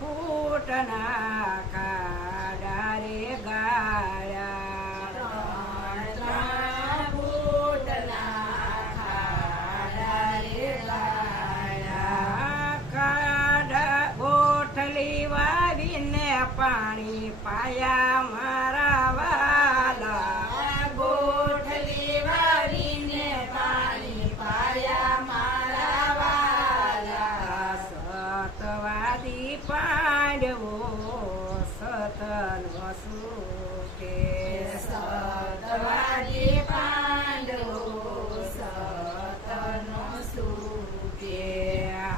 ફૂટના ખાડા રે ગાળ્યા 3 ફૂટના ખાડા રે ગાળ્યા. ખાડા ગોઠલી વાવીને પાણી પાયા મારા વાલા ગોઠલી વાવીને પાણી પાયા મારા વાલા. સતવાદી પાંડવો સતનો સુકે સતવાદી પાંડવો સતનો સુકે.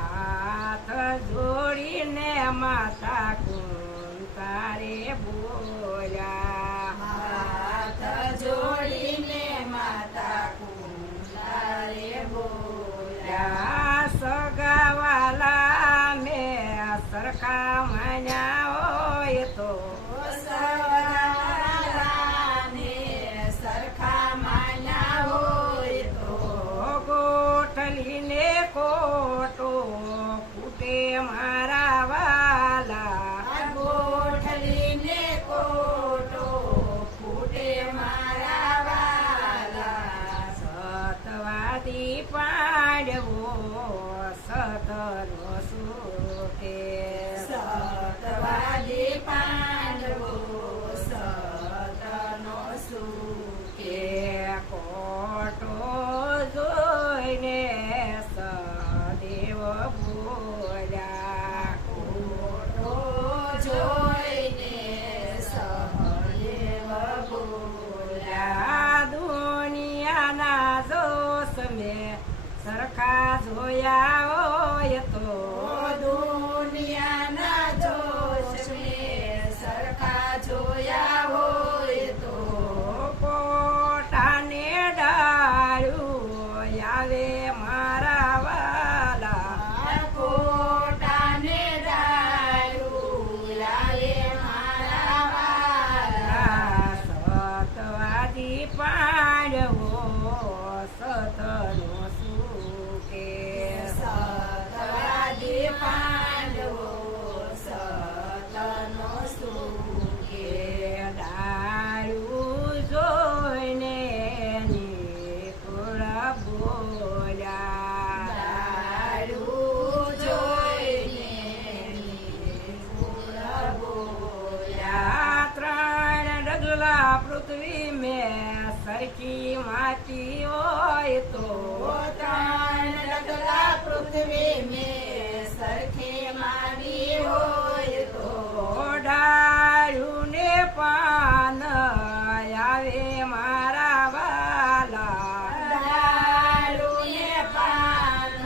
હાથ જોડીને માતા કુંતારે બોલ્યા હાથ જોડીને માતા કુંતારે બોલ્યા. સગાવાલા મેં સરખા માન્યા હોય તો સવારાને સરખા માન્યા હોય તો ગોઠલીને કોટો ફૂટે મારા વાલા ગોઠલીને કોટો ફૂટે મારા વાલા. સતવાદી પાંડવો સતનો સુકે સતવાદી પાંડવો સતનો સુકે. કોટો જોઈને સદેવ બોલ્યા કોટો જોઈને સહદેવ બોલ્યા. દુનિયાના જોશ મેં સરખા જોયા હોય તો દુનિયાના જોશ મેં સરખા જોયા હોય તો કોટાને ડાળ્યું આવે મારા વાલા કોટાને ડાળું લાવે મારા વાલા. સતવાદી પાંડવો સતનો સુકે સતવાદી પાંડવો સતનો સુકે. ડાળું જોઈને નિકુળ બોલ્યા ડાળું જોઈને નિકુળ બોલ્યા. 3 ડગલા પૃથ્વી મેં સરખી માટી હોય તો 3 ડગલા પૃથ્વી મેં સરખી મારી હોય તો ડાળું ને પાન આવે મારા વાલા ડાળું ને પાન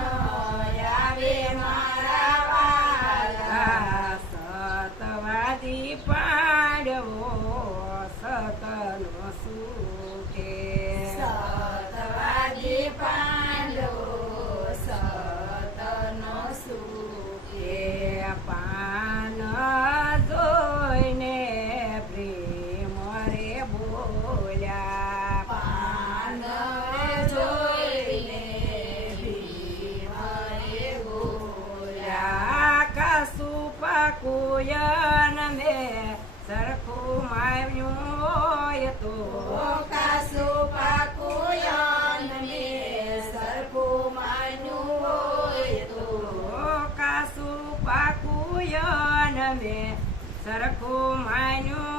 આવે મારા વાલા. સતવાદી પાંડવો સતનો સુકે સતવાદી પાંડવો સતનો સુકે. પાન જોઈને પ્રેમ રે બોલ્યા પાન જોઈને ભીમ રે બોલ્યા. કસુપકુયન મેં સરખું માવ્યું હોય તો કાસુપાકુયન મેં સરખું માન્યું હોય તો કાસુપકુયન મેં સરખું માન્યું